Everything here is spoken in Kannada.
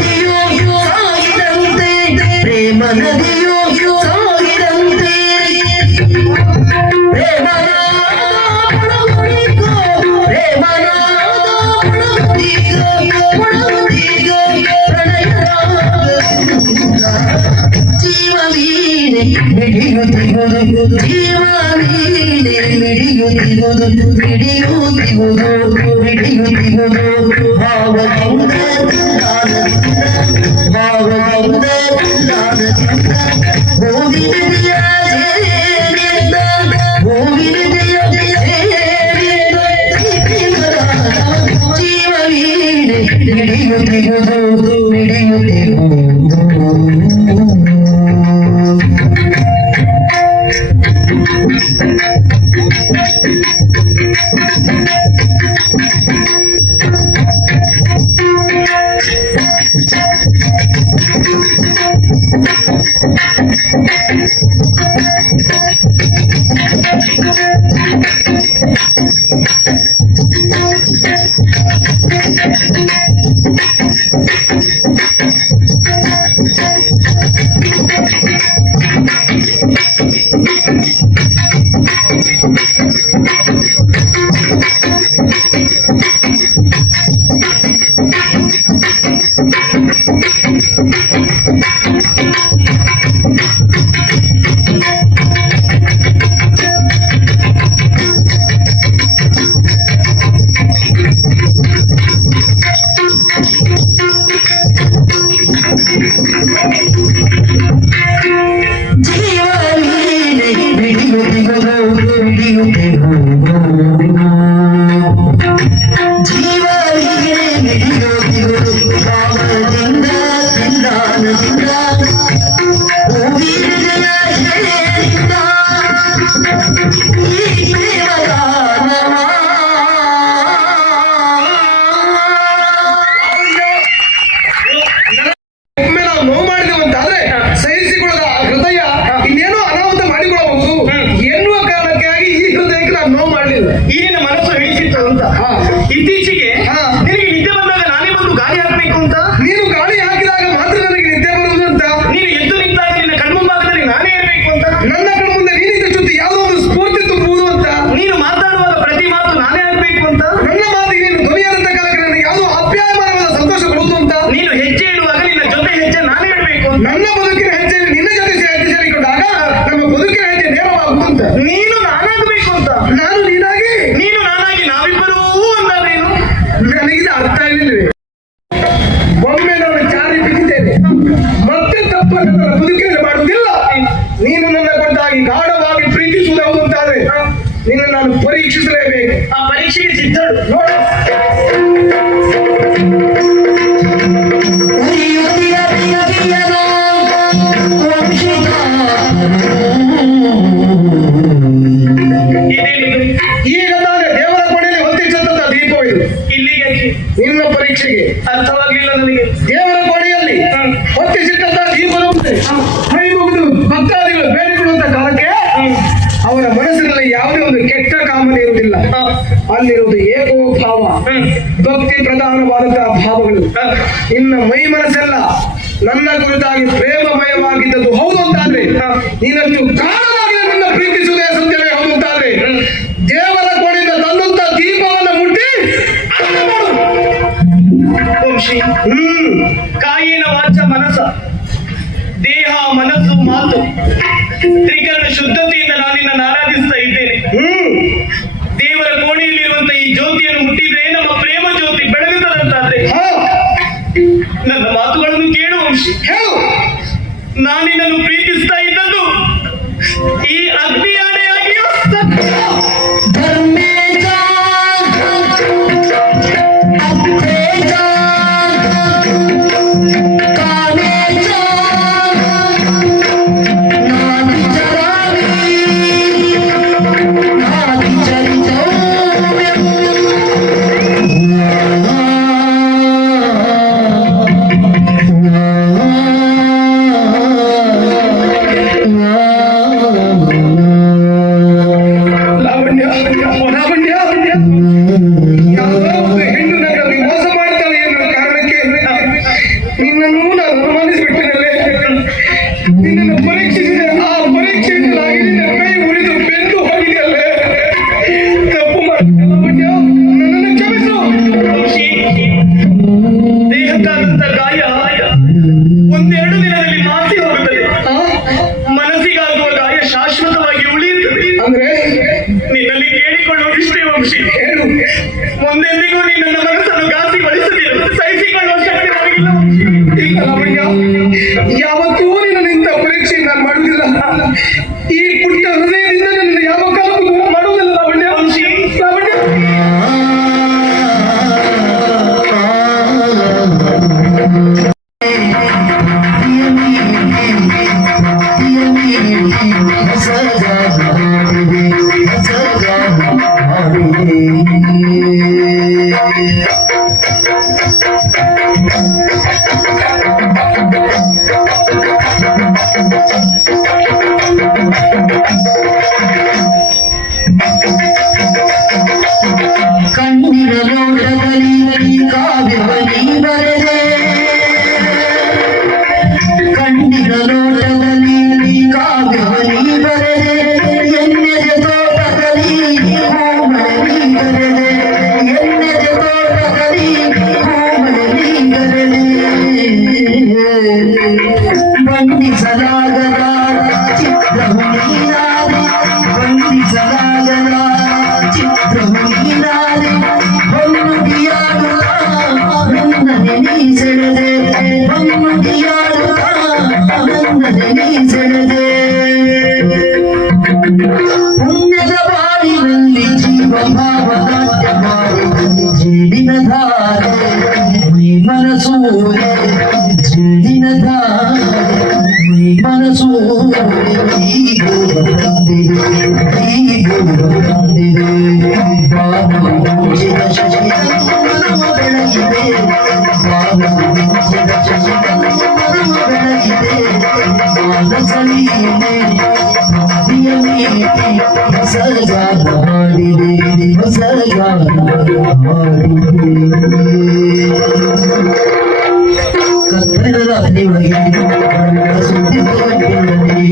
ನದಿಯೋ ಸಾಗಿದಂತೆ ಪ್ರೇಮ ನದಿಯೋ ಸಾಗಿದಂತೆ ಮಿಡಿಯುತ್ತಿರುವುದು ಜೀವವೀಣೆ ಮಿಡಿಯುತ್ತಿರುವುದು ಭಾವದಿಂದ ಜೀವವೀಣೆ ಮಿಡಿಯುತ್ತಿರುವುದು ಪರೀಕ್ಷಿಸಲೇಬೇಕು. ಆ ಪರೀಕ್ಷೆಗೆ ಸಿದ್ಧರು ನೋಡು. ಈಗ ತಾನೇ ದೇವರ ಕೊನೆಯಲ್ಲಿ ಹೊತ್ತಿಸಂತ ದೀಪ ಇದು. ಇಲ್ಲಿಗೆ ನಿನ್ನ ಪರೀಕ್ಷೆಗೆ ಅರ್ಥವಾಗಲಿಲ್ಲ ನನಗೆ. ದೇವರ ಕೊನೆಯಲ್ಲಿ ಹೊತ್ತಿಸಿಟ್ಟಂತ ದೀಪದ ಮುಂದೆ ಕೈ ಮುಗಿದು ಭಕ್ತಾದಿಗಳು ಬೇಡಿಕೊಳ್ಳುವಂತ ಕಾಲಕ್ಕೆ ಅವರ ಮನಸ್ಸಿನಲ್ಲಿ ಯಾವುದೇ ಒಂದು ಕೆಟ್ಟ ಕಾಮನೆ ಇರುವುದಿಲ್ಲ. ಅಲ್ಲಿರುವುದು ಏಕೋ ಭಾವ, ಭಕ್ತಿ ಪ್ರಧಾನವಾದಂತಹ ಭಾವಗಳು. ಇನ್ನ ಮೈ ಮನಸ್ಸೆಲ್ಲ ನನ್ನ ಕುರಿತಾಗಿ ಪ್ರೇಮಮಯವಾಗಿದ್ದದ್ದು ಹೌದು ಅಂತಾದ್ರೆ, ನೀನಷ್ಟು ಕಾರಣವಾಗಿ ನನ್ನ ಪ್ರೀತಿಸುವುದೇ ಸತ್ಯವೇ ಹೌದು ಅಂತಾದ್ರೆ, ದೇವರ ಕೋಣೆಯಿಂದ ತಂದಂತ ದೀಪವನ್ನು ಮುಟ್ಟಿ ಕಾಯಿನ ವಾಚ ಮನಸ್ಸ, ದೇಹ ಮನಸ್ಸು ಮಾತು ತ್ರಿಕರಣ ಶುದ್ಧತೆಯಿಂದ ನಾನಿನ್ನ ಆರಾಧಿಸ್ತಾ ಇದ್ದೇನೆ. ದೇವರ ಕೋಣೆಯಲ್ಲಿರುವಂತ ಈ ಜ್ಯೋತಿಯನ್ನು ಮುಟ್ಟಿದ್ರೆ ನಮ್ಮ ಪ್ರೇಮ ಜ್ಯೋತಿ ಬೆಳಗುತ್ತದಂತಾದ್ರೆ ನನ್ನ ಮಾತುಗಳನ್ನು ಕೇಳು ವಂಶಿ. ಹೇಳು, ನಾನಿನ್ನನ್ನು ಪ್ರೀತಿಸ್ತಾ ಇದ್ದದ್ದು ಈ ಅಗ್ನಿ ಆಣೆಯಾಗಿಯೋ Oh ಈ ಪುಟ್ಟ ಹೃದಯದಿಂದ ನನ್ನ ಯಾವ ಕಾಲಕ್ಕೂ ದೂರ ಮಾಡುವುದಿಲ್ಲ ಲಾವಣ್ಯ. ಲಾವಣ್ಯ ಕಣ್ಣಿನ ನೋಟದಲ್ಲಿ ಕಾವ್ಯವನಿ ಬರೆದೆ, ಕಣ್ಣಿನ ನೋಟದಲ್ಲಿ ಕಾವ್ಯವನಿ ಬರೆದೆ, ಎಣ್ಣೆದ ತೋಟದಲ್ಲಿ ಹೂಮಣಿ ಬರೆದೆ, ಎಣ್ಣೆದ ತೋಟದಲ್ಲಿ ಹೂಮಣಿ ಬರೆದೆ. ಬಣ್ಣಿಸಲಾಗದ ಚಿತ್ರವು ನೀನಾದೆ, ಬಣ್ಣಿಸಲಾಗದ ಚಿತ್ರವು ನೀನಾದೆ, ಹೊನ್ನುಡಿಯಾಡುತ್ತ ನನ್ನನೆ ನೀ ಸೆಳೆದೆ, ಹೊನ್ನುಡಿಯಾಡುತ್ತ ನನ್ನನೆ ನೀ ಸೆಳೆದೆ. ಪುಣ್ಯದ ಬಾಳಿನಲ್ಲಿ ಜೀವ ಭಾವ ನಾಟ್ಯ ಮಾಡುವುದು ಜೇಡಿನ ಧಾರೆ, ಮೈ ಮನಸೂರೆ ಜೇಡಿನ ಧಾರೆ, ಮೈ ಮನಸೂರೆ ಹೀಗೂ ಬಂದಿದೆ, ಹೀಗೂ ಬಂದಿದೆ. ಬಾಲಮುಂಚಿದ ಶಶಿಧನು ಬೆಳಗಿದೆ, ಬಾಲಮುಂಚಿದ ಶಶಿಧನು ಬೆಳಗಿದೆ. ಬಾಲಸಲೀನೆ ನದಿಯ ಮೀಟಿ ಹೊಸ ಜಾಗ ಮಾಡಿದೆ, ಹೊಸ ಜಾಗ ಮಾಡಿದೆ. ಕತ್ತಲದ ಹನಿ ಒಳಗೆ ಸುತ್ತಿದ ಗಂಟೆಯಲ್ಲಿ